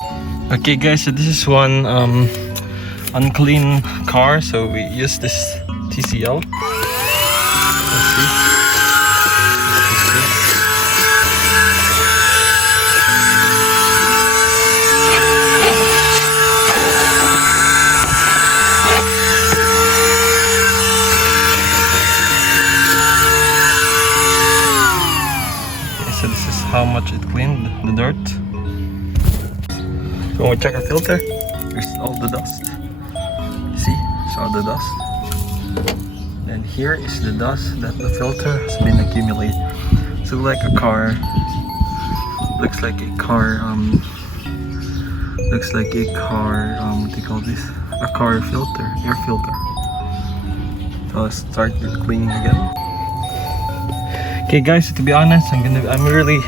Okay guys, so this is one unclean car, so we use this TCL. Let's see. So this is how much it cleaned the dirt. So when we check our filter, there's all the dust. See? So the dust. And here is the dust that the filter has been accumulated. So like a car, looks like a car, what do you call this? A car filter, air filter. So let's start with cleaning again. Okay guys, to be honest, I'm really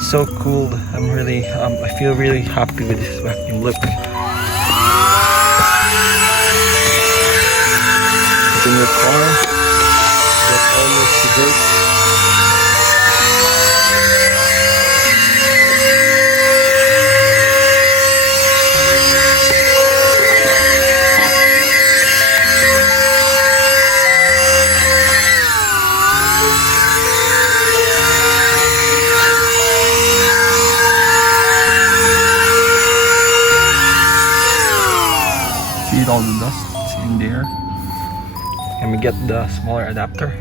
so cool. I feel really happy with this vacuum. Look. In your car, that's almost the dirt. See all the dust in there. And we get the smaller adapter.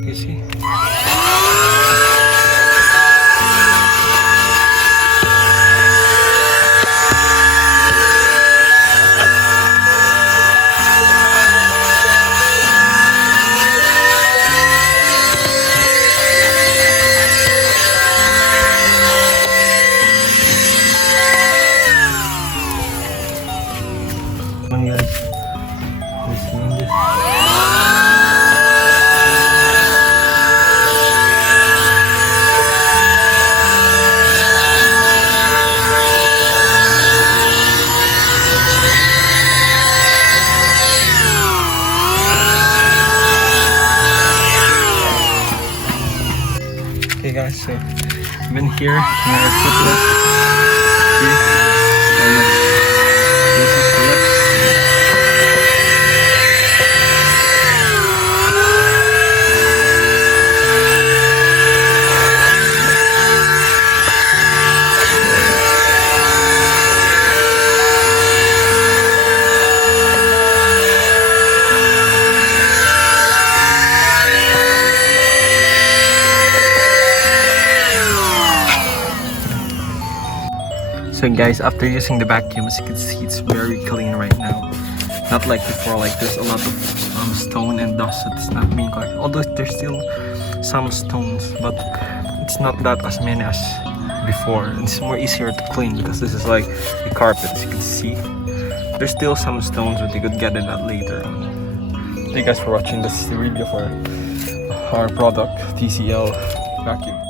You see? Come on guys. We're seeing this. Okay guys, so I've been here in our footless. See? This is the left. So guys, after using the vacuum, as you can see, it's very clean right now. Not like before, like there's a lot of stone and dust that's not being collected. Although there's still some stones, but it's not that as many as before. It's more easier to clean because this is like a carpet, as you can see. There's still some stones, but you could get it out later. Thank you guys for watching this review for our product, TCL vacuum.